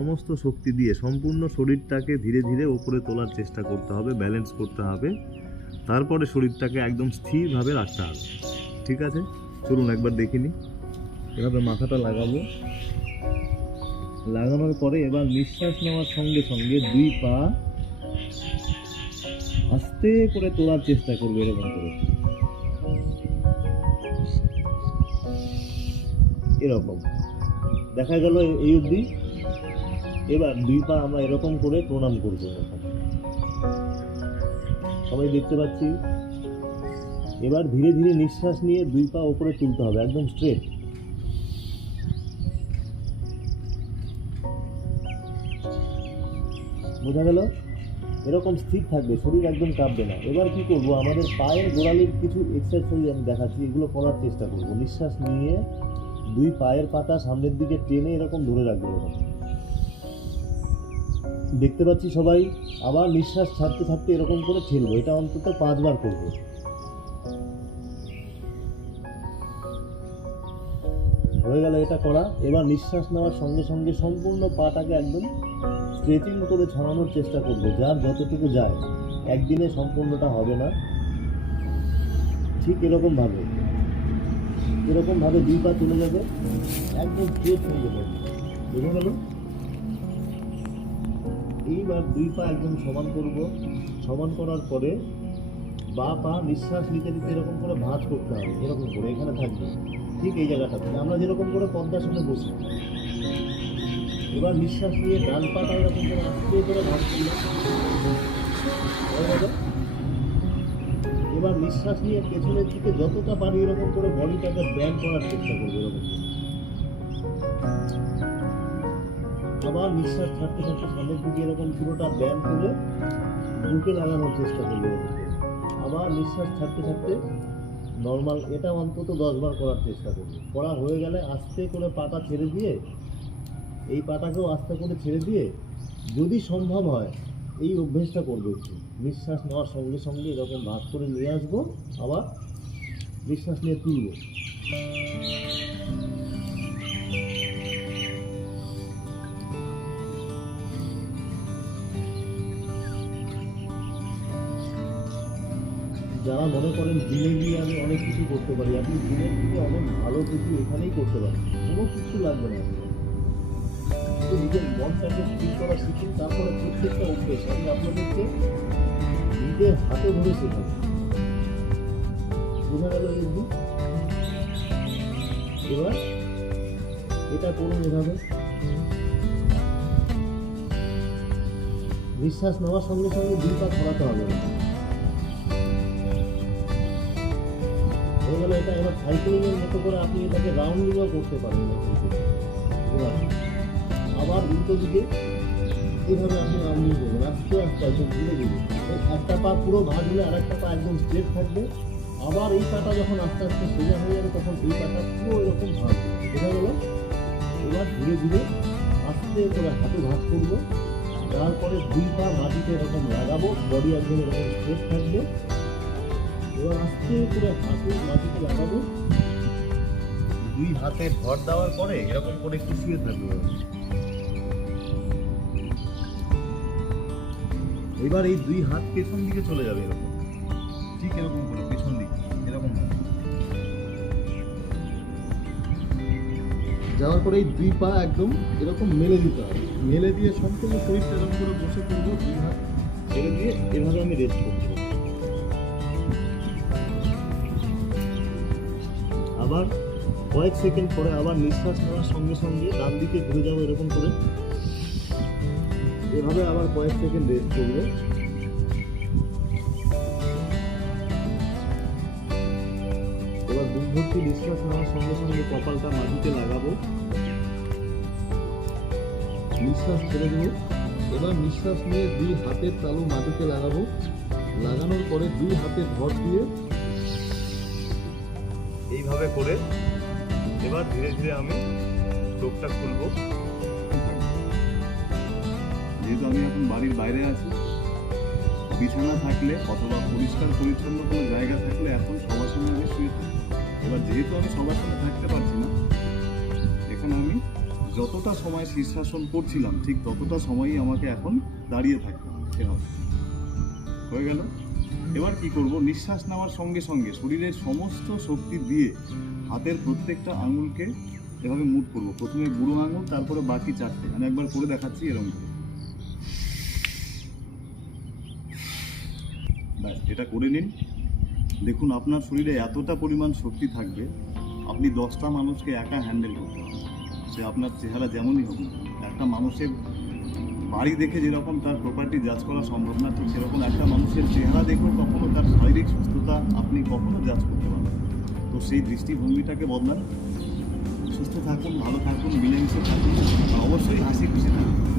সমস্ত শক্তি দিয়ে সম্পূর্ণ শরীরটাকে ধীরে ধীরে ওপরে তোলার চেষ্টা করতে হবে ব্যালেন্স করতে হবে। তারপরে শরীরটাকে একদম স্থিরভাবে রাখতে হবে। ঠিক আছে? চলুন একবার দেখিনি এভাবে মাথাটা লাগাবো। লাগানোর পরে এবার নিঃশ্বাস নেওয়ার সঙ্গে সঙ্গে দুই পা আস্তে করে তোলার চেষ্টা করবে এরকম করে। এরকম। দেখা গেল এই অবধি। এবার দুই পা আমরা এরকম করে প্রণাম করব সবাই দেখতে পাচ্ছি? এবার ধীরে ধীরে নিঃশ্বাস নিয়ে দুই পা উপরে তুলতে হবে, একদম স্ট্রেট বোঝা গেল? এরকম স্থির থাকবে, শরীর একদম কাঁপবে না। এবার কি করব? আমাদের পায়ের গোড়ালির কিছু এক্সারসাইজ আমি দেখাচ্ছি, এগুলো করার চেষ্টা করব। নিঃশ্বাস নিয়ে দুই পায়ের পাতা সামনের দিকে টেনে এরকম ধরে রাখবে এরকম। দেখতে পাচ্ছি সবাই, আবার নিঃশ্বাস ছাড়তে ছাড়তে এরকম করে ঠেলবো এটা অন্তত পাঁচবার করব। হয়ে গেল এটা করা। এবার নিঃশ্বাস নেওয়ার সঙ্গে সঙ্গে সম্পূর্ণ পাটাকে একদম স্ট্রেচিং করে ছড়ানোর চেষ্টা করব, যার যতটুকু যায়। একদিনে সম্পূর্ণটা হবে না। ঠিক এরকমভাবে। এরকমভাবে দুই পা চলে যাবে একদম স্ট্রেট হয়ে যাবে। বুঝে গেল এইবার দুই পা একদম সমান করব। সমান করার পরে বা পা নিঃশ্বাস নিতে নিতে এরকম করে ভাঁজ করতে হবে, এরকম করে, এখানে থাকবে। ঠিক এই জায়গাটাতে আমরা যেরকম করে পদ্মাসনে বসি এবার নিঃশ্বাস নিয়ে ডান পাটা এরকম করে আস্তে করে ভাঁজ করলাম এবার নিঃশ্বাস নিয়ে পেছনের দিকে যতটা পারি এরকম করে বডিটাকে ব্যায়াম করার চেষ্টা করব, এরকম। আবার নিঃশ্বাস ছাড়তে ছাড়তে সামনের দিকে এরকম পুরোটা ব্যায়াম করে বুকে লাগানোর চেষ্টা করব। আবার নিঃশ্বাস ছাড়তে ছাড়তে নর্মাল এটা অন্তত দশবার করার চেষ্টা করব। করা হয়ে গেলে আস্তে করে পাটা ছেড়ে দিয়ে, এই পাটাকেও আস্তে করে ছেড়ে দিয়ে যদি সম্ভব হয় এই অভ্যেসটা করব একটু। নিঃশ্বাস নেওয়ার সঙ্গে সঙ্গে এরকম ভাগ করে নিয়ে আসব, আবার নিঃশ্বাস নিয়ে তুলবো। যারা মনে করেন জিমে গিয়ে আমি অনেক কিছু করতে পারি, আপনি জিমের থেকে অনেক ভালো কিছু এখানেই করতে পারেন, কোনো কিছু লাগবে না। শুধু নিজের মনটাকে স্থির করা শিখুন তারপরে প্রত্যেকটা অভ্যেস আমি আপনাদেরকে নিজের হাতে ধরে শেখাবো। বোঝা গেল অবধি? এবার এটা করুন এভাবে। নিঃশ্বাস নেওয়ার সঙ্গে সঙ্গে দুই পা ছড়াতে হবে। হয়ে এটা এবার সাইকেলিং মতো করে আপনি এটাকে রাউন্ডিংও করতে পারেন। এবার আবার উল্টো দিকে এইভাবে আপনি রাউন্ডিং করবেন। আস্তে আস্তে একদম ধীরে এই একটা পা পুরো ভাঙলে আর একটা পা একদম স্ট্রেট থাকবে। আবার এই পাটা যখন আস্তে আস্তে সোজা হয়ে যাবে, তখন এই পাটা পুরো এরকম ভাঙবে বোঝা গেল? এবার ধীরে ধীরে আস্তে করে হাতে ভাঁজ করব। তারপরে দুই পা মাটিতে এরকম লাগাবো বডি একদম এরকম স্ট্রেট থাকবে। এবার দুই হাতে ভর দেওয়ার পরে এরকম করে একটু শুয়ে থাকবে। এবার এই দুই হাত পেছন দিকে চলে যাবে এরকম। ঠিক এরকম করে, পেছন দিকে, এরকম যাওয়ার পরে এই দুই পা একদম এরকম মেলে দিতে হবে। মেলে দিয়ে সম্পূর্ণ শরীরটা এরকম করে বসে পড়ব, দুই হাত ছেড়ে দিয়ে এভাবে আমি রেস্ট করতে আবার কয়েক সেকেন্ড পরে আবার নিঃশ্বাস নেওয়ার সঙ্গে সঙ্গে ডান দিকে ঘুরে যাব এরকম করে। এভাবে আবার কয়েক সেকেন্ড রেস্ট করব। এবার বুক ভর্তি নিঃশ্বাস নেওয়ার সঙ্গে সঙ্গে কপালটা মাটিতে লাগাবো। নিঃশ্বাস ছেড়ে দেবো। এবার নিঃশ্বাস নিয়ে দুই হাতের তালু মাটিতে লাগাবো। লাগানোর পরে দুই হাতে ভর দিয়ে এইভাবে করে এবার ধীরে ধীরে আমি চোখটা খুলবো। যেহেতু আমি এখন বাড়ির বাইরে আছি, বিছানা থাকলে অথবা পরিষ্কার পরিচ্ছন্ন কোনো জায়গা থাকলে এখন সবার সঙ্গে আমি শুয়ে থাকি এবার যেহেতু আমি সবার সঙ্গে থাকতে পারছি না, এখন আমি যতটা সময় শীর্ষাসন করছিলাম, ঠিক ততটা সময়ই আমাকে এখন দাঁড়িয়ে থাকতে হবে। হয়ে গেল? এবার কি করব? নিঃশ্বাস নেওয়ার সঙ্গে সঙ্গে শরীরের সমস্ত শক্তি দিয়ে হাতের প্রত্যেকটা আঙুলকে এভাবে মুট করব। প্রথমে বুড়ো আঙুল, তারপরে বাকি চারটে। আমি একবার করে দেখাচ্ছি এরকম করে। ব্যাস, এটা করে নিন। দেখুন, আপনার শরীরে এতটা পরিমাণ শক্তি থাকবে, আপনি দশটা মানুষকে একা হ্যান্ডেল করতে পারবেন। সে আপনার চেহারা যেমনই হোক একটা মানুষের বাড়ি দেখে যেরকম তার প্রপার্টি জাজ করা সম্ভব না, ঠিক সেরকম একটা মানুষের চেহারা দেখেও কখনো তার শারীরিক সুস্থতা আপনি কখনো জাজ করতে পারবেন তো সেই দৃষ্টিভঙ্গিটাকে বদলান। সুস্থ থাকুন, ভালো থাকুন, মিলেমিশে থাকুন, অবশ্যই হাসি খুশি থাকুন।